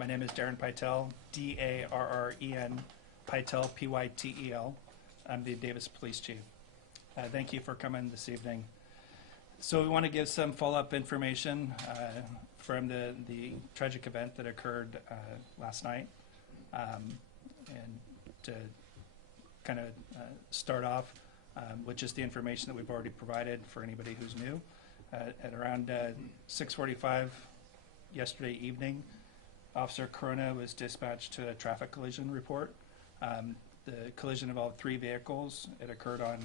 My name is Darren Pytel, D-A-R-R-E-N, Pytel, P-Y-T-E-L. I'm the Davis Police Chief. Thank you for coming this evening. So we want to give some follow-up information from the tragic event that occurred last night. And to kind of start off with just the information that we've already provided for anybody who's new. At around 6:45 yesterday evening, Officer Corona was dispatched to a traffic collision report. The collision involved 3 vehicles. It occurred on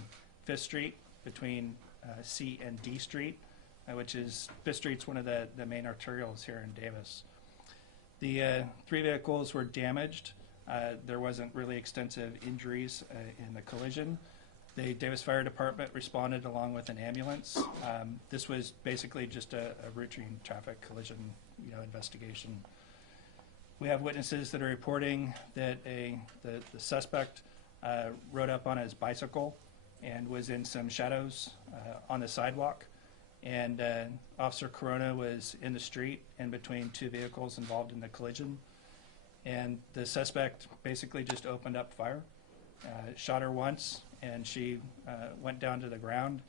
5th Street between C and D Street, which is, 5th Street's one of the main arterials here in Davis. The 3 vehicles were damaged. There wasn't really extensive injuries in the collision. The Davis Fire Department responded along with an ambulance. This was basically just a routine traffic collision, investigation. We have witnesses that are reporting that the suspect rode up on his bicycle and was in some shadows on the sidewalk. And Officer Corona was in the street in between 2 vehicles involved in the collision. And the suspect basically just opened up fire, shot her once, and she went down to the ground,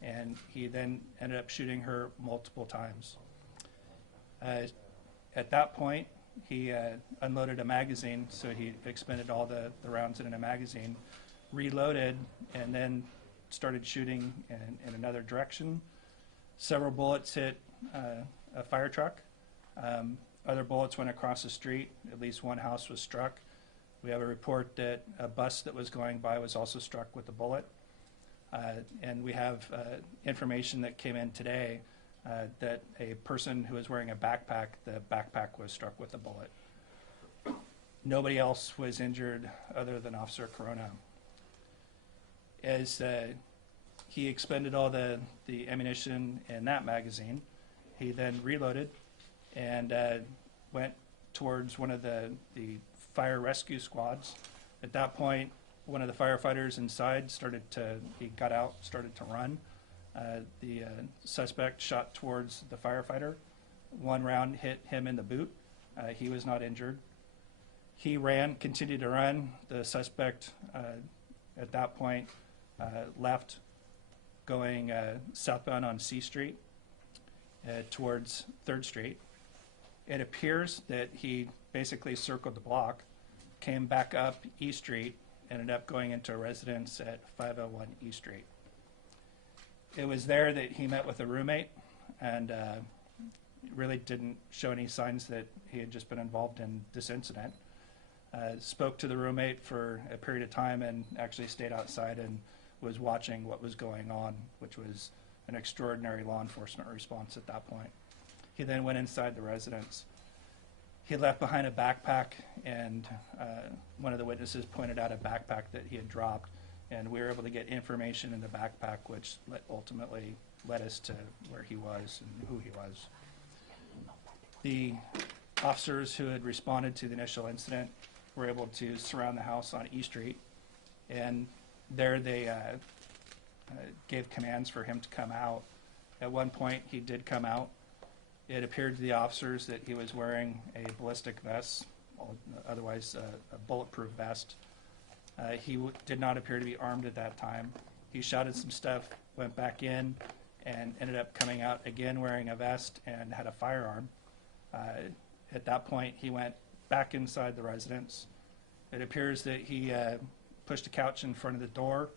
and he then ended up shooting her multiple times. At that point, he unloaded a magazine, so he expended all the rounds in a magazine, reloaded, and then started shooting in another direction. Several bullets hit a fire truck. Other bullets went across the street. At least one house was struck. We have a report that a bus that was going by was also struck with a bullet. And we have information that came in today that a person who was wearing a backpack, the backpack was struck with a bullet. Nobody else was injured other than Officer Corona. As he expended all the ammunition in that magazine, he then reloaded and went towards one of the fire rescue squads. At that point, one of the firefighters inside he got out, started to run. The suspect shot towards the firefighter. One round hit him in the boot. He was not injured. He continued to run. The suspect at that point left, going southbound on C Street towards 3rd Street. It appears that he basically circled the block, came back up E Street, ended up going into a residence at 501 E Street. It was there that he met with a roommate and really didn't show any signs that he had just been involved in this incident. Spoke to the roommate for a period of time and actually stayed outside and was watching what was going on, which was an extraordinary law enforcement response at that point. He then went inside the residence. He left behind a backpack, and one of the witnesses pointed out a backpack that he had dropped, and we were able to get information in the backpack, which ultimately led us to where he was and who he was. The officers who had responded to the initial incident were able to surround the house on E Street, and there they gave commands for him to come out. At one point, he did come out. It appeared to the officers that he was wearing a ballistic vest, otherwise a bulletproof vest. He did not appear to be armed at that time. He shouted some stuff, went back in, and ended up coming out again wearing a vest and had a firearm. At that point, he went back inside the residence. It appears that he pushed a couch in front of the door,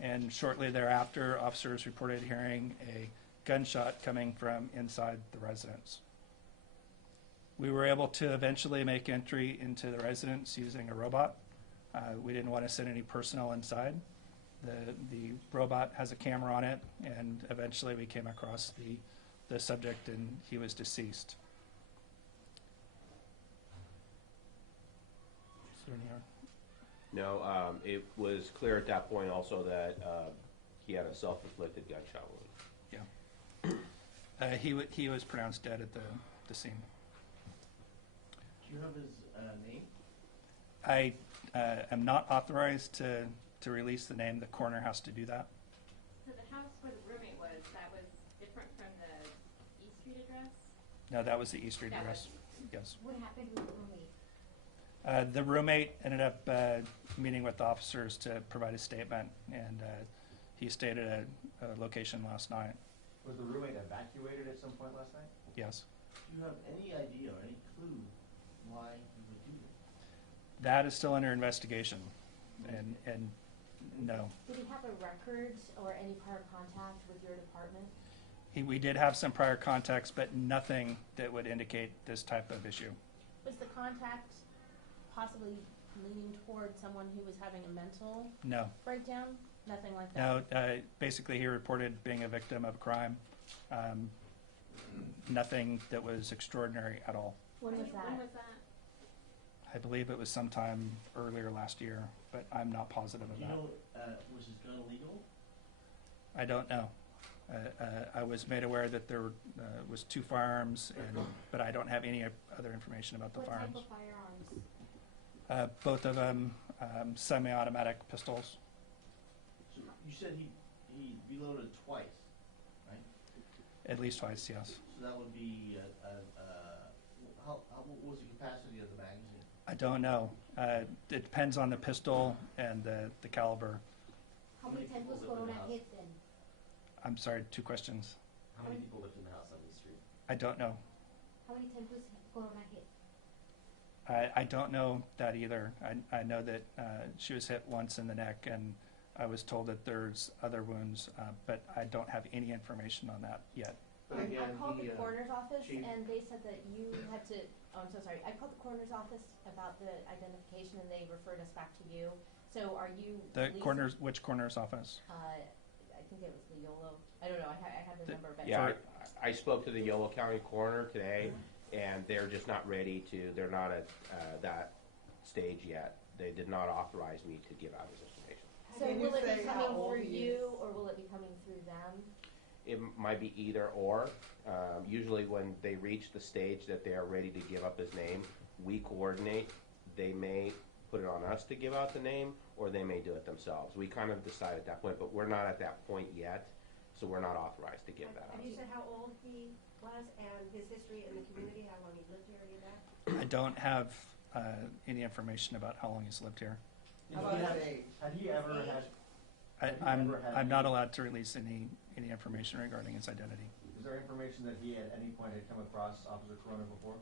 and shortly thereafter, officers reported hearing a gunshot coming from inside the residence. We were able to eventually make entry into the residence using a robot. We didn't want to send any personnel inside. The robot has a camera on it, and eventually we came across the subject, and he was deceased. Is there any other? No, it was clear at that point also that he had a self-inflicted gunshot wound. Yeah. He was pronounced dead at the scene. Do you have his name? I am not authorized to release the name. The coroner has to do that. So the house where the roommate was, that was different from the E Street address? No, that was the E Street That address. was- Yes. What happened with the roommate? The roommate ended up meeting with the officers to provide a statement, and he stayed at a location last night. Was the roommate evacuated at some point last night? Yes. Do you have any idea or any clue why he would do this? That is still under investigation, and no. Did he have a record or any prior contact with your department? We did have some prior contacts, but nothing that would indicate this type of issue. Was the contact possibly leaning toward someone who was having a mental No. breakdown? Nothing like that? No, basically he reported being a victim of a crime. Nothing that was extraordinary at all. When was When that? was that? I believe it was sometime earlier last year, but I'm not positive of Do you that. know, was his gun illegal? I don't know. I was made aware that there was 2 firearms, but I don't have any other information about the What type firearms. of firearms? Both of them semi-automatic pistols. So you said he reloaded twice, right? At least twice, yes. So that would be, what was the capacity of the magazine? I don't know. It depends on the pistol and the caliber. How many times was Corona hit then? I'm sorry, 2 questions. How many people lived in the house on the street? I don't know. How many times was Corona hit? I don't know that either. I know that she was hit once in the neck, and I was told that there's other wounds, but I don't have any information on that yet. But I again, called the he, coroner's office chief- and they said that you had to, oh, I'm so sorry. I called the coroner's office about the identification and they referred us back to you. So are you? The Lisa? coroner's, which coroner's office? I think it was the YOLO. I don't know. I have the number, but. Yeah, I spoke to the Yolo County coroner today, and they're just not ready to, they're not at that stage yet. They did not authorize me to give out this information. So Can you will it say be how coming old through he you is? or will it be coming through them? It might be either or. Usually when they reach the stage that they are ready to give up his name, we coordinate. They may put it on us to give out the name, or they may do it themselves. We kind of decide at that point, but we're not at that point yet, so we're not authorized to give that out. Have you said how old he was and his history in the community, how long he lived here, any of that? I don't have any information about how long he's lived here. Had How about he- his had he ever age? had, I'm not allowed to release any information regarding his identity. is there information that he at any point had come across Officer Corona before?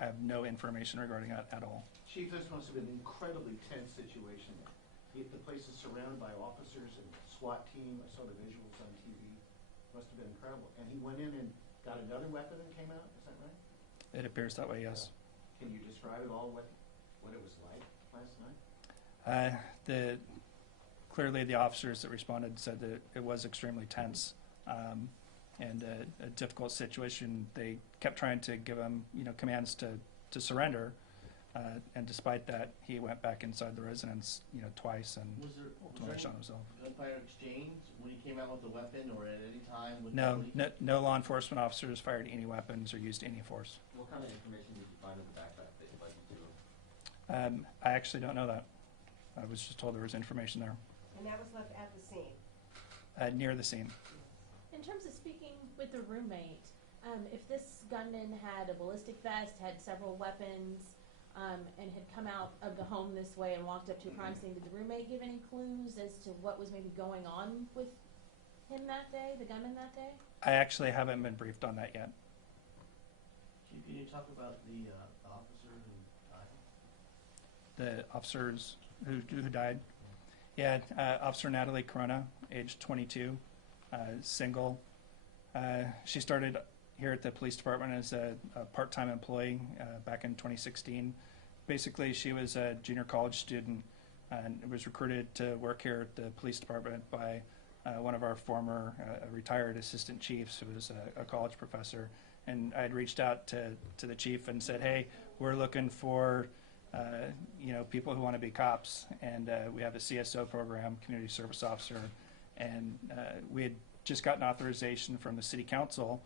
I have no information regarding that at all. Chief, this must have been an incredibly tense situation. The place is surrounded by officers and SWAT team. I saw the visuals on TV. Must have been incredible. And he went in and got another weapon and came out, is that right? It appears that way, yes. Can you describe at all what it was like last night? Clearly, the officers that responded said that it was extremely tense and a difficult situation. They kept trying to give him, commands to surrender, and despite that, he went back inside the residence, twice and Was there ultimately shot himself. gunfire exchange when he came out with the weapon or at any time with No, nobody? no law enforcement officers fired any weapons or used any force. What kind of information did you find in the backpack that led you to him? I actually don't know that. I was just told there was information there And that was left at the scene. near the scene. In terms of speaking with the roommate, if this gunman had a ballistic vest, had several weapons, and had come out of the home this way and walked up to a crime scene, did the roommate give any clues as to what was maybe going on with him that day, the gunman that day? I actually haven't been briefed on that yet. Chief, can you talk about the officer who died? The officers who died. Yeah, Officer Natalie Corona, age 22, single. She started here at the police department as a part-time employee back in 2016. Basically, she was a junior college student and was recruited to work here at the police department by one of our former retired assistant chiefs who was a college professor. And I had reached out to the chief and said, hey, we're looking for people who want to be cops, and we have a CSO program, community service officer, and we had just gotten authorization from the city council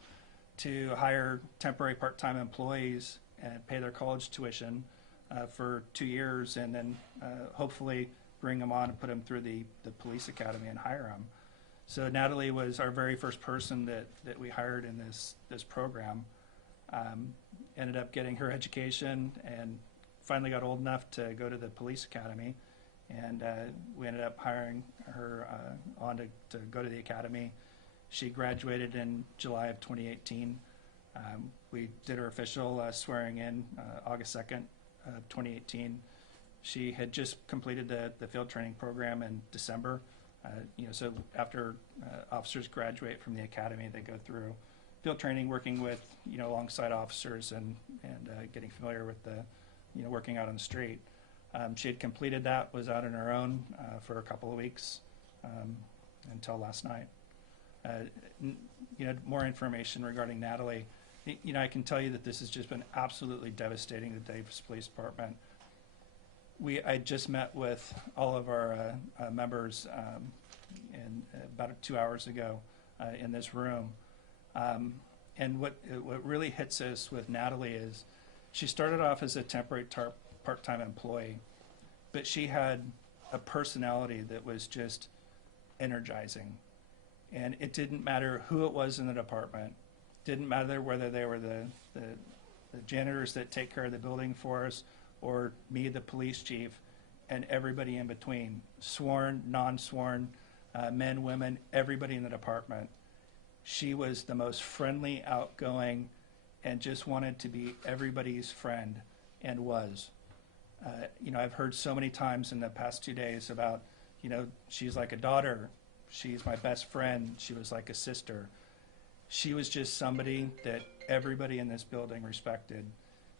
to hire temporary part-time employees and pay their college tuition for 2 years, and then hopefully bring them on and put them through the police academy and hire them. So Natalie was our very first person that we hired in this program. Ended up getting her education and finally got old enough to go to the police academy, and we ended up hiring her on to go to the academy. She graduated in July of 2018. We did her official swearing in August 2nd of 2018. She had just completed the field training program in December. So after officers graduate from the academy, they go through field training, working with, alongside officers and getting familiar with working out on the street. She had completed that, was out on her own for a couple of weeks until last night. More information regarding Natalie. I can tell you that this has just been absolutely devastating to the Davis Police Department. I just met with all of our members about 2 hours ago in this room. And what really hits us with Natalie is she started off as a temporary part-time employee, but she had a personality that was just energizing. And it didn't matter who it was in the department. Didn't matter whether they were the janitors that take care of the building for us, or me, the police chief, and everybody in between, sworn, non-sworn, men, women, everybody in the department. She was the most friendly, outgoing, and just wanted to be everybody's friend, and was. I've heard so many times in the past 2 days about, she's like a daughter, she's my best friend, she was like a sister. She was just somebody that everybody in this building respected.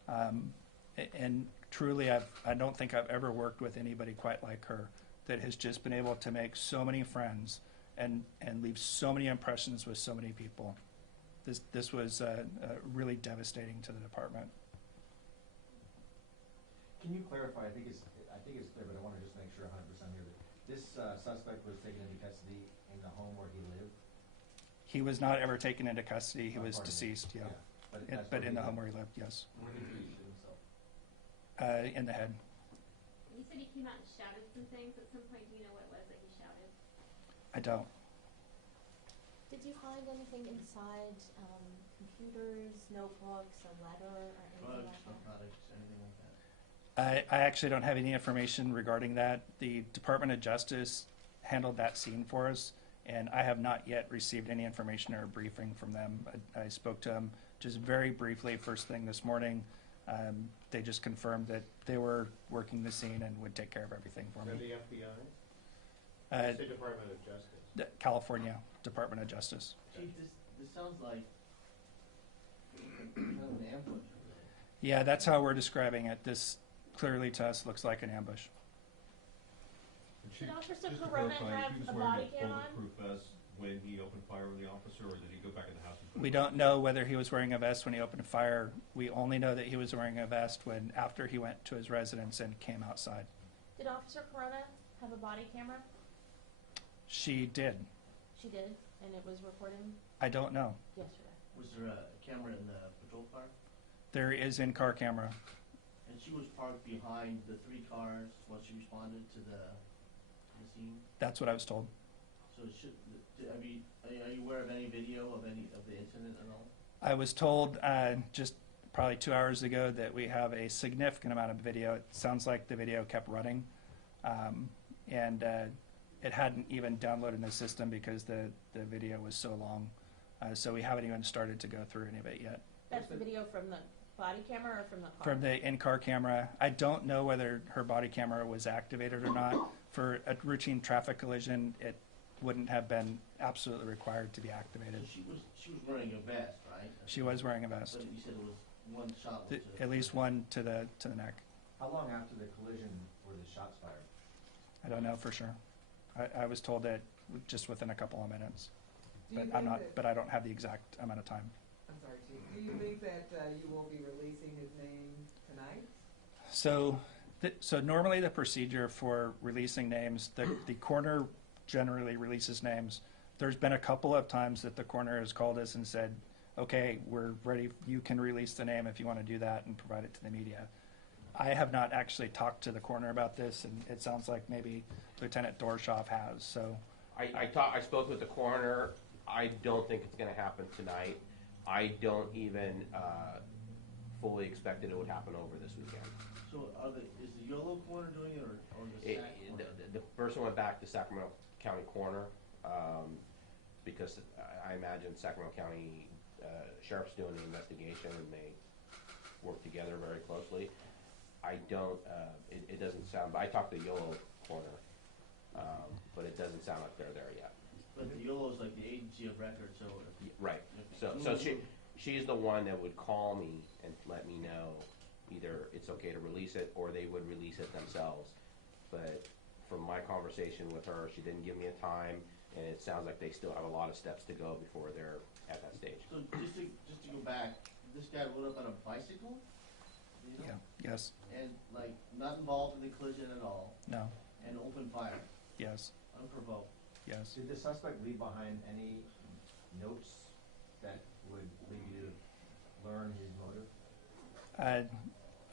And truly, I don't think I've ever worked with anybody quite like her, that has just been able to make so many friends and leave so many impressions with so many people. This was really devastating to the department. Can you clarify? I think it's clear, but I want to just make sure 100% here that this suspect was taken into custody in the home where he lived. He was not ever taken into custody. He was Pardon me. deceased. Yeah, But but in the home where he lived, yes. Where did he shoot himself? In the head. You said he came out and shouted some things at some point. Do you know what it was that he shouted? I don't. Did you find anything inside, computers, notebooks, a letter, or anything Drugs, like that? narcotics, anything like that? I actually don't have any information regarding that. The Department of Justice handled that scene for us, and I have not yet received any information or briefing from them. I spoke to them just very briefly first thing this morning. They just confirmed that they were working the scene and would take care of everything for Is that me. the FBI? Uh, State Department of Justice. the California Department of Justice. Chief, this sounds like kind of an ambush. Yeah, that's how we're describing it. This clearly to us looks like an ambush. Did Officer Just to Corona clarify, have he was a wearing body cam on? bulletproof vest when he opened fire on the officer, or did he go back in the house and put We it don't know whether he was wearing a vest when he opened fire. We only know that he was wearing a vest after he went to his residence and came outside. Did Officer Corona have a body camera? She did. She did, and it was recording I don't know. yesterday. Was there a camera in the patrol car? There is in-car camera. And she was parked behind the 3 cars once she responded to the scene? That's what I was told. So it should, are you aware of any video of the incident at all? I was told just probably 2 hours ago that we have a significant amount of video. It sounds like the video kept running. And it hadn't even downloaded in the system because the video was so long. So we haven't even started to go through any of it yet. That's the video from the body camera or from the car? From the in-car camera, I don't know whether her body camera was activated or not. For a routine traffic collision, it wouldn't have been absolutely required to be So activated. she was wearing a vest, right? She was wearing a vest. But you said it was one shot. Was At least one to the neck. How long after the collision were the shots fired? I don't know for sure. I was told that just within a couple of minutes, Do you but I'm think not. that- But I don't have the exact amount of time. I'm sorry, Chief. Do you think that you will be releasing his name tonight? So, so normally the procedure for releasing names, the coroner generally releases names. There's been a couple of times that the coroner has called us and said, okay, we're ready, you can release the name if you want to do that and provide it to the media. I have not actually talked to the coroner about this, and it sounds like maybe Lieutenant Dorshoff has, so. I spoke with the coroner. I don't think it's gonna happen tonight. I don't even fully expect that it would happen over this weekend. So is the YOLO corner doing it or the SAC corner? The person went back to Sacramento County Coroner, because I imagine Sacramento County Sheriff's doing the investigation and they work together very closely. I don't, it doesn't sound, but I talked to YOLO Coroner, but it doesn't sound like they're there yet. But the YOLO is like the agency of record, so if Right, so she's the one that would call me and let me know either it's okay to release it or they would release it themselves. But from my conversation with her, she didn't give me a time, and it sounds like they still have a lot of steps to go before they're at that stage. So just to go back, this guy rode up on a bicycle? You know? Yeah, yes, And like not involved in the collision at all, no, and opened fire, yes, unprovoked. yes. Did the suspect leave behind any notes that would lead you to learn his motive?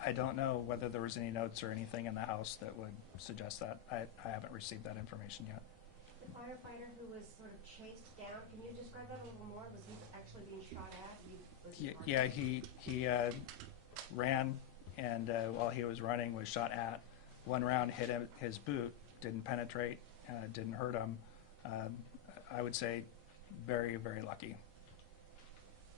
I don't know whether there was any notes or anything in the house that would suggest that. I haven't received that information yet. The firefighter who was sort of chased down, can you describe that a little more? Was he actually being shot at? Yeah, he ran, and while he was running was shot at. One round hit his boot, didn't penetrate, didn't hurt him. I would say very, very lucky.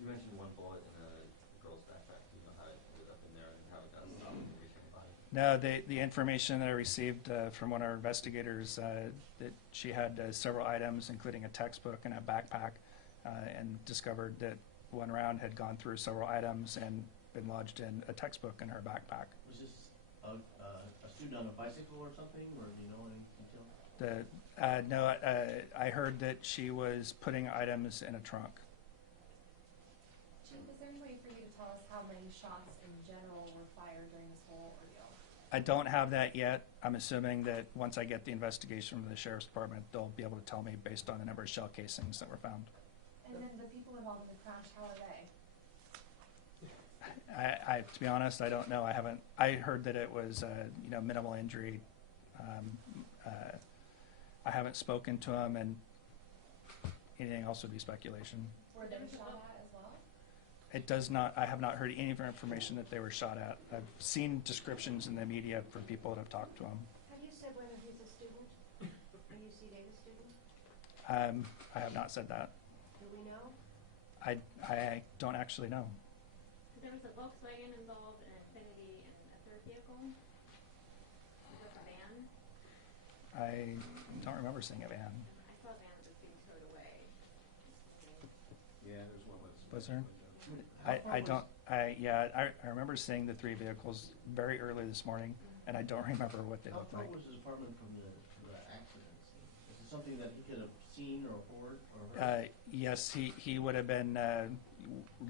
You mentioned one bullet in a girl's backpack. Do you know how it ended up in there and how it got stopped in the reaching body? No, the information that I received from one of our investigators, that she had several items, including a textbook and a backpack, and discovered that one round had gone through several items and been lodged in a textbook in her backpack. Was this a student on a bicycle or something, or do you know any detail? No, I heard that she was putting items in a trunk. Chief, is there any way for you to tell us how many shots in general were fired during this whole ordeal? I don't have that yet. I'm assuming that once I get the investigation from the Sheriff's Department, they'll be able to tell me based on the number of shell casings that were found. And then the people involved in the crash, how are they? To be honest, I don't know. I heard that it was, minimal injury. I haven't spoken to him, and anything else would be speculation. Were they shot at as well? It does not, I have not heard any information that they were shot at. I've seen descriptions in the media from people that have talked to him. Have you said whether he's a student, a UC Davis student? I have not said that. Do we know? I don't actually know. There was a Volkswagen involved, an Infiniti, and a third vehicle with a van. I don't remember seeing a van. I saw a van that was being towed away. Yeah, there's one with. Was there? I remember seeing the three vehicles very early this morning, and I don't remember what they How looked far like. was his apartment from the accident scene? Is it something that he could have seen or heard? Yes, he would have been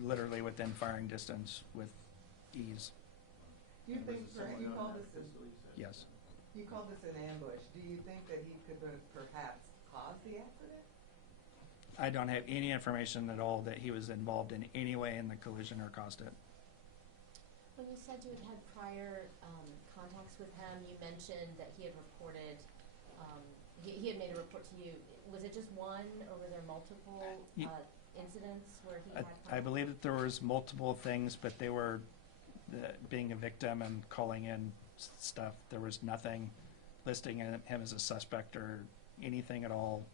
literally within firing distance with ease. Do you think, you called this Yes. you called this an ambush. Do you think that he could have perhaps caused the accident? I don't have any information at all that he was involved in any way in the collision or caused it. When you said you had had prior contacts with him, you mentioned that he had reported, he had made a report to you. Was it just one, or were there multiple incidents where he had I believe that there was multiple things, but they were being a victim and calling in stuff. There was nothing listing him as a suspect or anything at all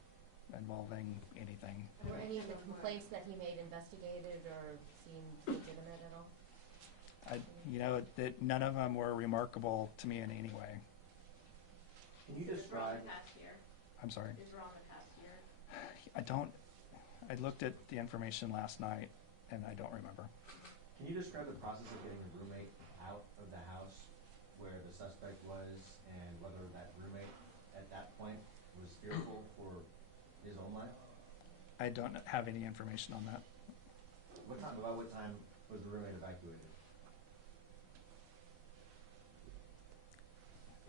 involving anything. Were any of the complaints that he made investigated or seemed legitimate at all? That none of them were remarkable to me in any way. Can you These were all describe, in the past year. I'm sorry. These were all in the past year. I looked at the information last night, and I don't remember. can you describe the process of getting the roommate out of the house where the suspect was, and whether that roommate at that point was fearful for his own life? I don't have any information on that. About what time was the roommate evacuated?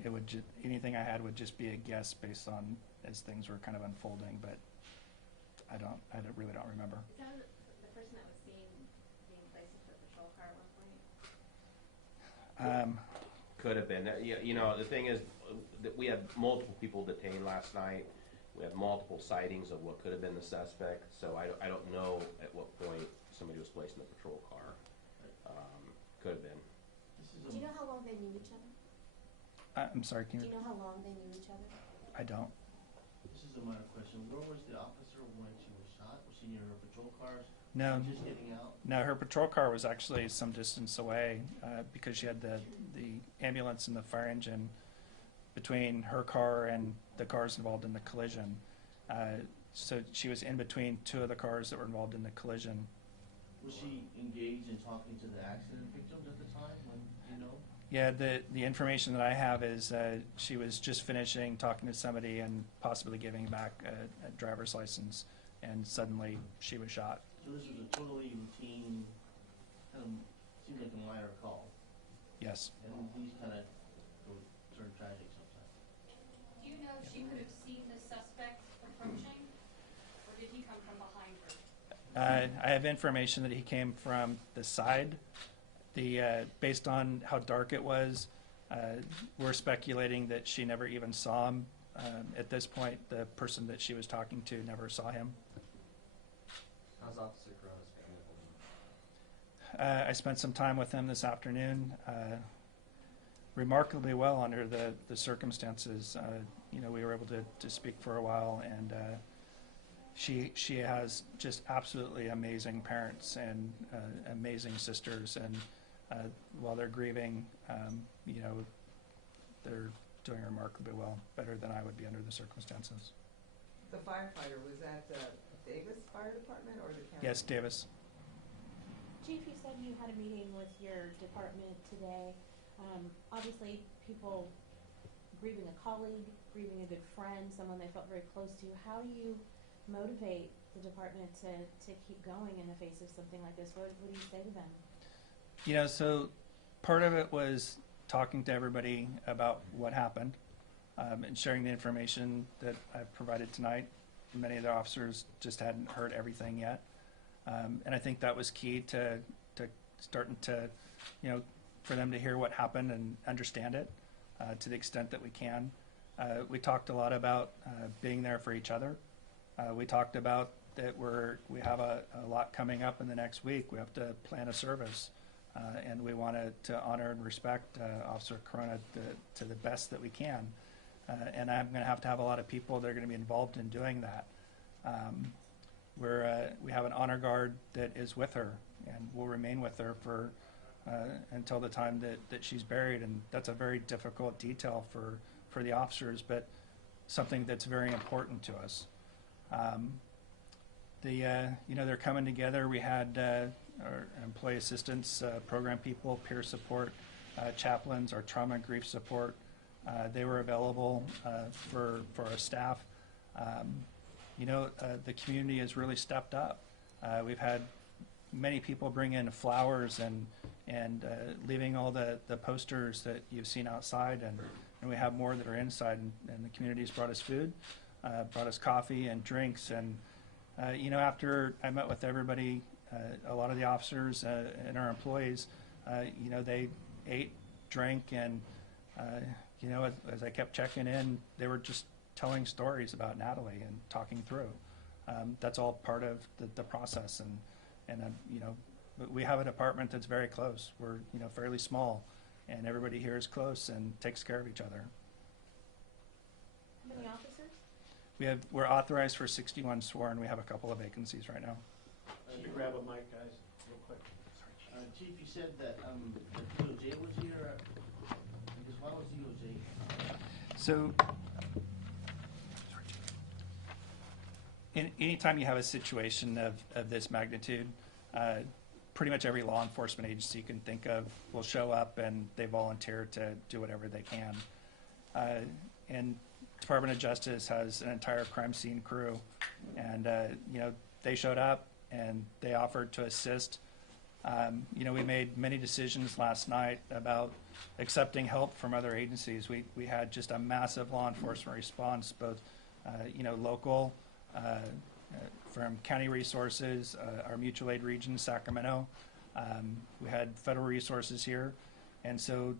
It would anything I had would just be a guess based on as things were kind of unfolding, but I really don't remember. Is that the person that was seen being placed into the patrol car at one point? Could have been. The thing is that we had multiple people detained last night. We had multiple sightings of what could have been the suspect, so I don't know at what point somebody was placed in the patrol car. Could have been. Do you know how long they knew each other? I'm sorry, can Do you? you know how long they knew each other? I don't. This is a minor question. Where was the officer when she was shot? Was she near her patrol cars? No, Just getting out? no, her patrol car was actually some distance away because she had the ambulance and the fire engine between her car and the cars involved in the collision. So she was in between two of the cars that were involved in the collision. Was she engaged in talking to the accident victims at the time when, you know? Yeah, the information that I have is she was just finishing talking to somebody and possibly giving back a driver's license, and suddenly she was shot. So this was a totally routine, kind of, seemed like a minor call. Yes. And these kind of turn tragic sometimes. Do you know if she could have seen the suspect approaching, or did he come from behind her? I have information that he came from the side. Based on how dark it was, we're speculating that she never even saw him. At this point, the person that she was talking to never saw him. How's Officer Corona's family holding? I spent some time with him this afternoon. Remarkably well under the circumstances. We were able to speak for a while, and she has just absolutely amazing parents and amazing sisters, and while they're grieving, they're doing remarkably well, better than I would be under the circumstances. The firefighter, was that Davis Fire Department or the county? Yes, Davis. Chief, you said you had a meeting with your department today. Obviously, people grieving a colleague, grieving a good friend, someone they felt very close to. How do you motivate the department to keep going in the face of something like this? What do you say to them? So part of it was talking to everybody about what happened and sharing the information that I've provided tonight. Many of the officers just hadn't heard everything yet. And I think that was key to starting to, for them to hear what happened and understand it to the extent that we can. We talked a lot about being there for each other. We talked about that we have a lot coming up in the next week. We have to plan a service. And we want to honor and respect Officer Corona to the best that we can. And I'm going to have a lot of people that are going to be involved in doing that. We have an honor guard that is with her and will remain with her for until the time that she's buried. And that's a very difficult detail for the officers, but something that's very important to us. They're coming together. We had our employee assistance program people, peer support, chaplains, our trauma and grief support. They were available for our staff. The community has really stepped up. We've had many people bring in flowers and leaving all the posters that you've seen outside, and we have more that are inside, and the community's brought us food, brought us coffee and drinks. And after I met with everybody, a lot of the officers and our employees, they ate, drank, and as I kept checking in, they were just telling stories about Natalie and talking through. That's all part of the process, and but we have a department that's very close. We're fairly small, and everybody here is close and takes care of each other. How many officers? We're authorized for 61 sworn. We have a couple of vacancies right now. Let me grab a mic, guys, real quick. Chief, you said that the DOJ was here. Because why was the DOJ? So, anytime you have a situation of this magnitude, pretty much every law enforcement agency you can think of will show up, and they volunteer to do whatever they can. And Department of Justice has an entire crime scene crew, and they showed up and they offered to assist. We made many decisions last night about accepting help from other agencies. We had just a massive law enforcement response, both local, from county resources, our mutual aid region, Sacramento. We had federal resources here, and so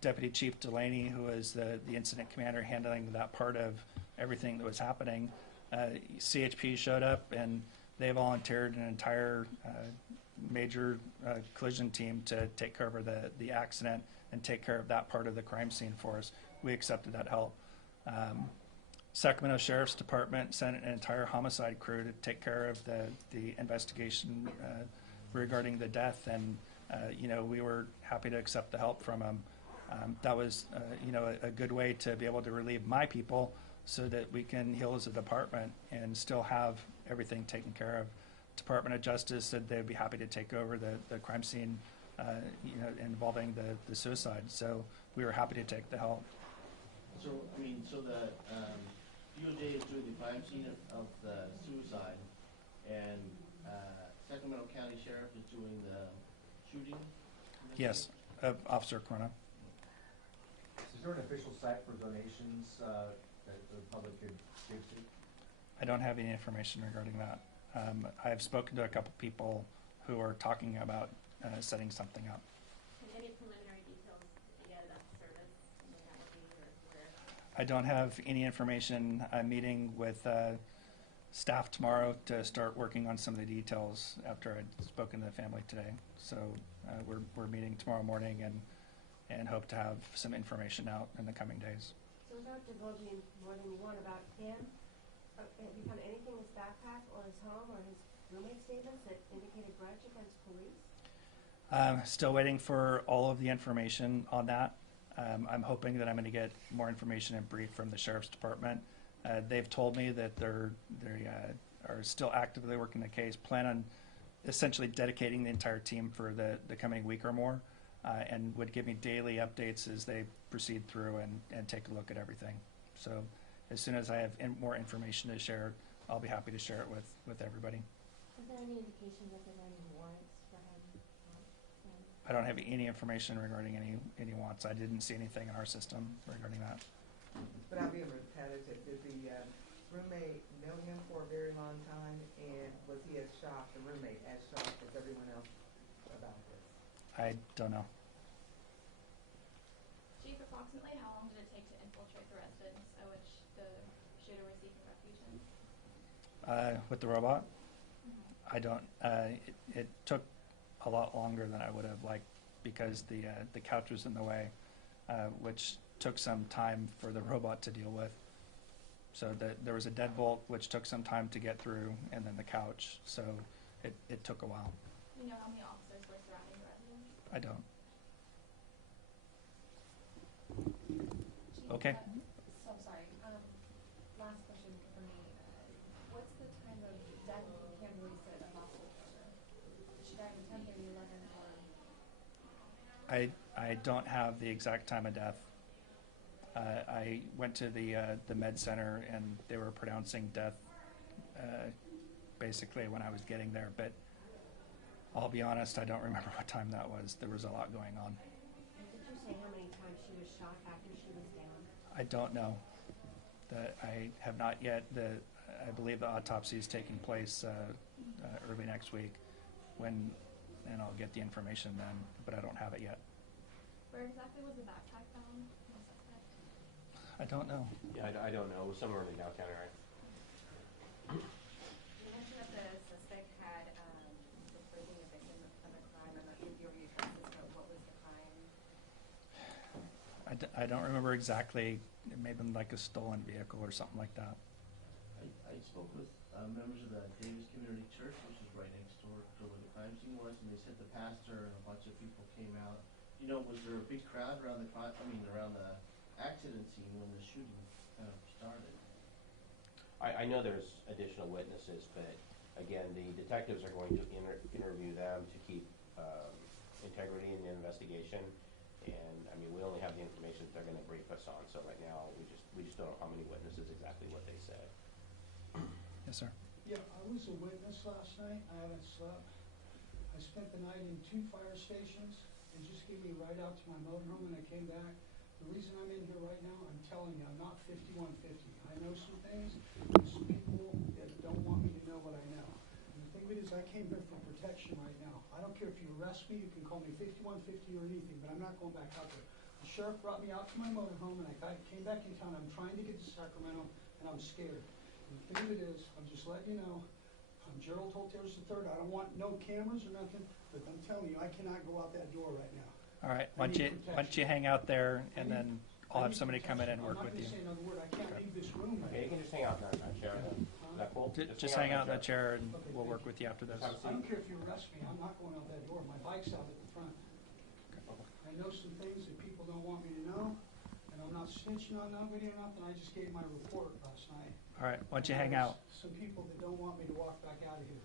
Deputy Chief Delaney, who is the incident commander handling that part of everything that was happening, CHP showed up, and they volunteered an entire major collision team to take care of the accident and take care of that part of the crime scene for us. We accepted that help. Sacramento Sheriff's Department sent an entire homicide crew to take care of the investigation regarding the death, and we were happy to accept the help from them. That was a good way to be able to relieve my people so that we can heal as a department and still have everything taken care of. Department of Justice said they'd be happy to take over the crime scene involving the suicide, so we were happy to take the help. So, I mean, so the DOJ is doing the crime scene of the suicide, and Sacramento County Sheriff is doing the shooting? Yes, Officer Corona. Is there an official site for donations that the public could give to? I don't have any information regarding that. I've spoken to a couple people who are talking about setting something up. And any preliminary details yet about the service, when that will be, or where? I don't have any information. I'm meeting with staff tomorrow to start working on some of the details after I'd spoken to the family today. So we're meeting tomorrow morning and hope to have some information out in the coming days. So without divulging more than you want about him, have you found anything in his backpack or his home or his roommate statements that indicate a grudge against police? Still waiting for all of the information on that. I'm hoping that I'm going to get more information and brief from the Sheriff's Department. They've told me that they are still actively working the case, plan on essentially dedicating the entire team for the coming week or more, and would give me daily updates as they proceed through and take a look at everything. So as soon as I have more information to share, I'll be happy to share it with everybody. Is there any indication that there are any warrants for him? I don't have any information regarding any wants. I didn't see anything in our system regarding that. Without being repetitive, did the roommate know him for a very long time, and was he as shocked, the roommate, as shocked as everyone else about this? I don't know. Chief, approximately how long did it take to infiltrate the residence at which the shooter was seeking refuge in? With the robot, I don't. It took a lot longer than I would have liked because the couch was in the way, which took some time for the robot to deal with. So there was a deadbolt which took some time to get through, and then the couch. So it took a while. Do you know how many officers were surrounding the residence? I don't. Chief, Okay. So sorry. Last question for me. What's the time of death, if you can release it, of Officer Corona? She died in 10, 30, 11, or? I don't have the exact time of death. I went to the med center and they were pronouncing death basically when I was getting there, but I'll be honest, I don't remember what time that was. There was a lot going on. Did you say how many times she was shot after she was down? I don't know. I have not yet. I believe the autopsy is taking place early next week, and I'll get the information then, but I don't have it yet. Where exactly was the backpack found? The suspect? I don't know. Yeah, I don't know. It was somewhere in the downtown area. You mentioned that the suspect had been breaking a victim of a crime. I'm not sure if you already addressed this, but what was the crime? I don't remember exactly. It may have been like a stolen vehicle or something like that. I spoke with members of the Davis Community Church, which is right next door to where the crime scene was, and they said the pastor and a bunch of people came out. You know, was there a big crowd around around the accident scene when the shooting kind of started? I know there's additional witnesses, but again, the detectives are going to interview them to keep integrity in the investigation. And I mean, we only have the information that they're going to brief us on. So right now, we just don't know how many witnesses exactly what they said. Yes, sir. Yeah, I was a witness last night. I haven't slept. I spent the night in 2 fire stations. They just gave me a ride out to my motorhome and I came back. The reason I'm in here right now, I'm telling you, I'm not 5150. I know some things. There's some people that don't want me to know what I know. And the thing of it is, I came here for protection right now. I don't care if you arrest me, you can call me 5150 or anything, but I'm not going back out there. The sheriff brought me out to my motorhome and I came back in town. I'm trying to get to Sacramento and I'm scared. And the thing of it is, I'm just letting you know, I'm Gerald Holters III. I don't want no cameras or nothing, but I'm telling you, I cannot go out that door right now. All right, I need why don't you protection. hang out there, and I need- then I'll I have need somebody come in and protection. work I'm with you. not gonna say another word, I can't leave this room. Okay, you can just hang out in that chair. Is that cool? Just hang out in that chair, and Okay, we'll thank work you. with you after this. Have a I seat. don't care if you arrest me, I'm not going out that door, my bike's out at the front. I know some things that people don't want me to know, and I'm not snitching on nobody or nothing, I just gave my report last night. All right, why don't you And hang there's out? some people that don't want me to walk back out of here.